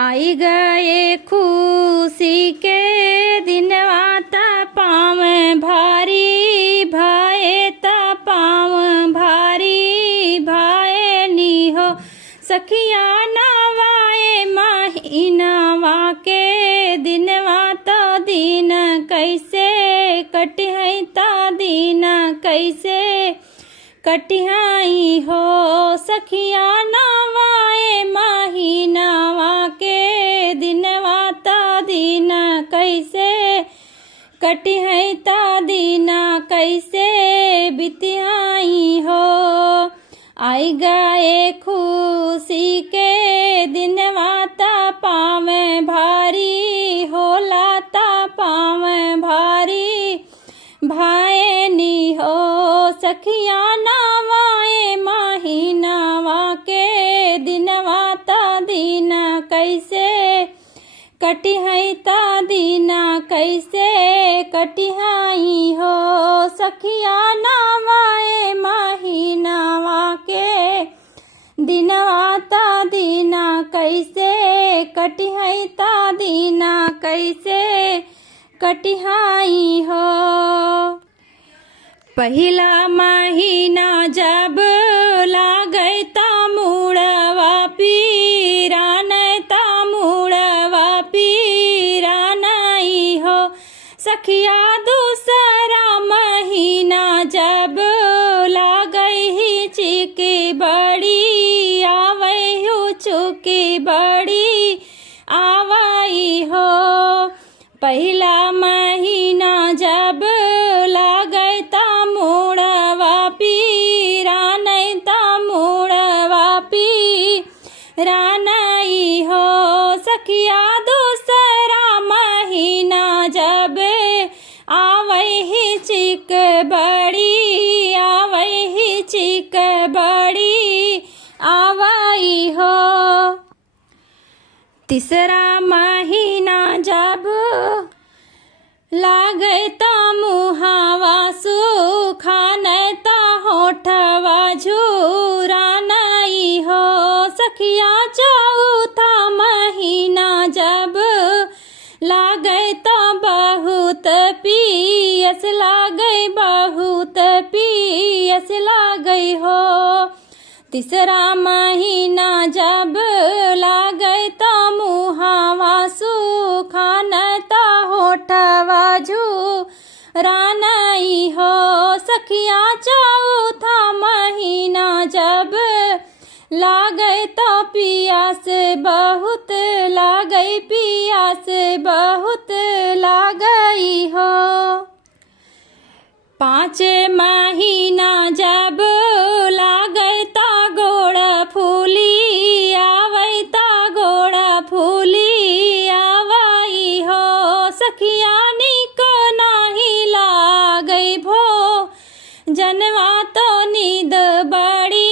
आई गए खुशी के दिनवा त पाँव भारी भाए त पाँव भारी भाए नी हो सखिया नवाए महीनावा के दिनवा त दिन कैसे कटिहै त दिन कैसे कटिहाई हो सखिया नवाए महीनावा के दिनवा त दिन कैसे कटिहै त दिन कैसे बितिहाई हो आई गए खुशी के दिनवा त पाँव भारी होला त पाँव भारी भाए नी हो सखिया नवाए महीनावा के दिनवा त दिन कैसे कटिहै त दिन कैसे कटिहाई हो सखिया नवाए महीनावा के दिनवा त दिन कैसे कटिहै त दिन कैसे कटिहाई हो पहिला महीना जब लागै त मुड़वा पीरान त मुड़वा पीरानई हो सखिया दूसरा महीना जब लागै ही चिकी बड़ी आवै हो चुकी बड़ी आवई हो पहिला महीना जब लागै त मुड़वा पीरानै त मुड़वा पीरानई हो सखिया दूसरा महीना जब आवै ही चिक बड़ी आवै ही चिक बड़ी आवई हो तीसरा महीना जब लागै त मुहावा सुखानै त होठवा झुरानई हो सखिया चौथा महीना जब लागै त बहुत पियस लागै बहुत पियस लागै हो तीसरा महीना जब लागै त मुहावा सुखानै त होठवा झुरानई हो सखिया चौथा महीना जब लागै त पियास बहुत लागै पियास बहुत लागई हो पाँच महीना जब लागै त गोड़ फूली आवै त गोड़ फूली आवई हो सखिया निक नाही लागै भो जनवा तो नींद बड़ी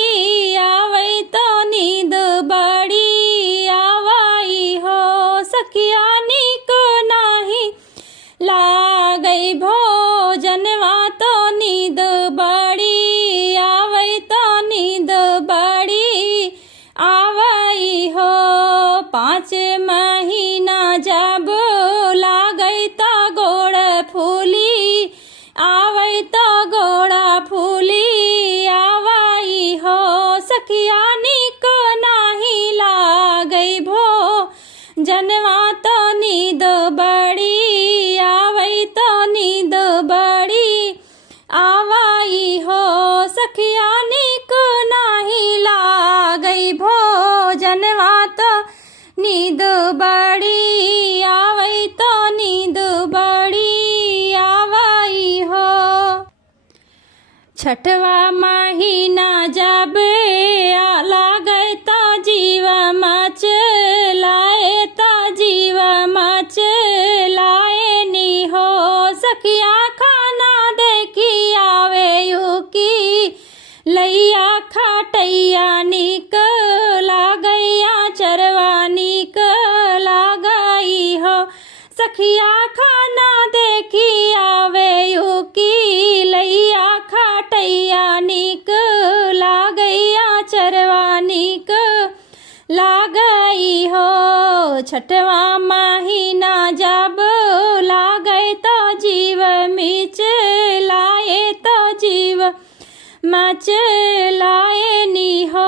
आवै तो नींद बड़ी आवई हो सखिया निक नाही लागै भो जनवा तो नींद बड़ी आवै तो नींद बड़ी आवई हो पाँच महीना जब लागै त गोड़ फूली आवै त गोड़ा फूली आवई हो सखिया निक नाही लागै भो जनवा तो नींद बड़ी आवै तो नींद बड़ी आवई हो सखिया निक नाही लागै भो जनवा तो नींद बड़ी आवै तो नींद बड़ी आवई हो छठवा महीना जब लागै त जीव मच लाए त जीव मच लाए नी हो सखिया खाना देखी आवे युकी लैया खाटैया निक लागैया चरवा निक लागई हो सखिया खाना देखी आवे युकी लैया खाटैया निक लागैया चरवा निक लागई हो छठवा महीना जब लागे तो जीव मिच लाए तो जीव मच लाए नी हो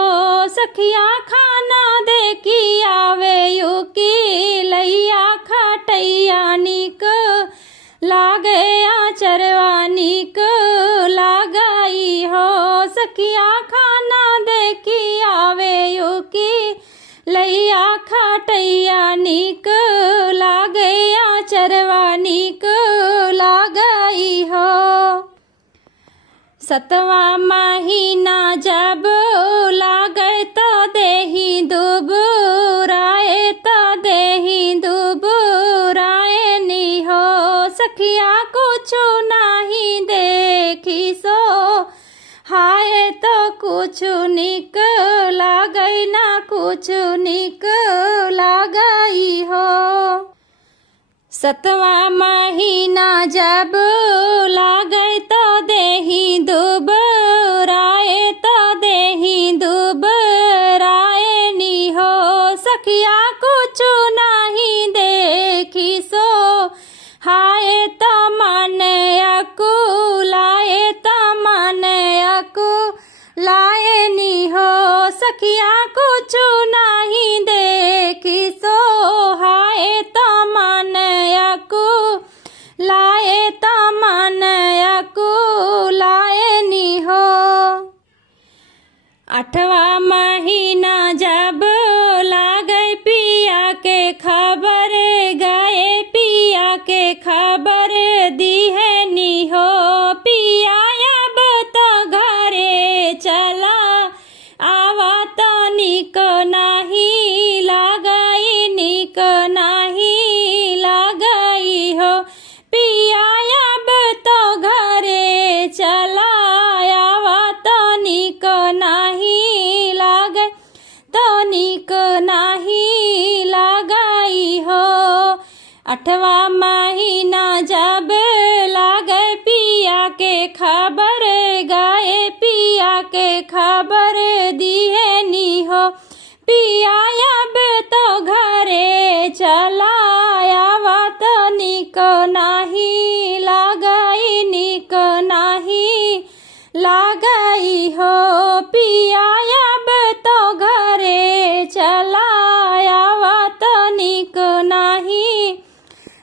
सखिया खाना देखी आवे युकी लैया खटैया निक लागे आचरवा निक लगाई हो सखिया खाना देखी आवे युकी लैया खटैया निक लागे आचरवा निक लगाई हो सतवा महीना जब लागे तो देही दुबराए तो देही दुबराए नी हो सखिया कुछ नहीं देखी सो हाय तो कुछ निक लागई ना कुछ निक लागई हो सतवा महीना जब लागे तो देही दुबराए तो देही दुबराए नी हो सखिया कुछ नहीं देखी सो हाय तो मन अकुलाए तो मन अकुलाए नी हो सखिया कुछ नहीं देखी सो हाय तो मन लाए तो मन लाए नी हो अठवा महीना जब लागे पिया के खबर गए पिया के खबर दी है नी हो पिया अब तो घरे चला आवा तो निक नहीं लगाई निक नहीं लगाई हो पिया अब तो घरे चला आवा तो निक नहीं लागे तो निक नहीं लगाई हो अठवा महीना जब लागे पिया के खबर गए पिया के खबर दिए नी हो पिया अब तो घरे चला आवा तो निक नहीं लगाई निक नहीं लगाई हो पिया अब तो घरे चला आवा तो निक नहीं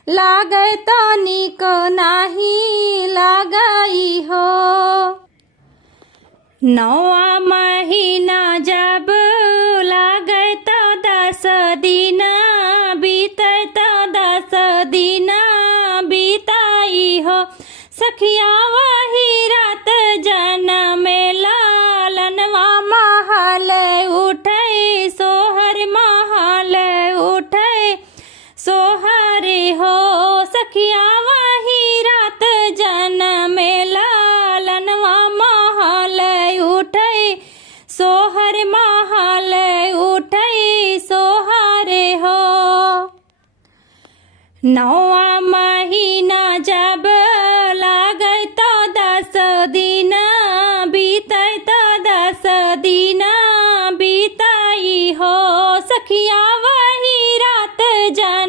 लागे तो निक नहीं लगाई हो नौवा महीना जब लागे तो 10 दिन बीते तो 10 दिन बीताई हो सखिया वही रात जन्म लालनवा महल उठे सोहर महल उठे सोहर हो सखिया वही रात जन्म लालनवा महल उठे सोहर महल उठे सोहर हो नौवा महीना जब लागे तो 10 दिन बीते तो 10 दिन बीताई हो सखिया वही रात जन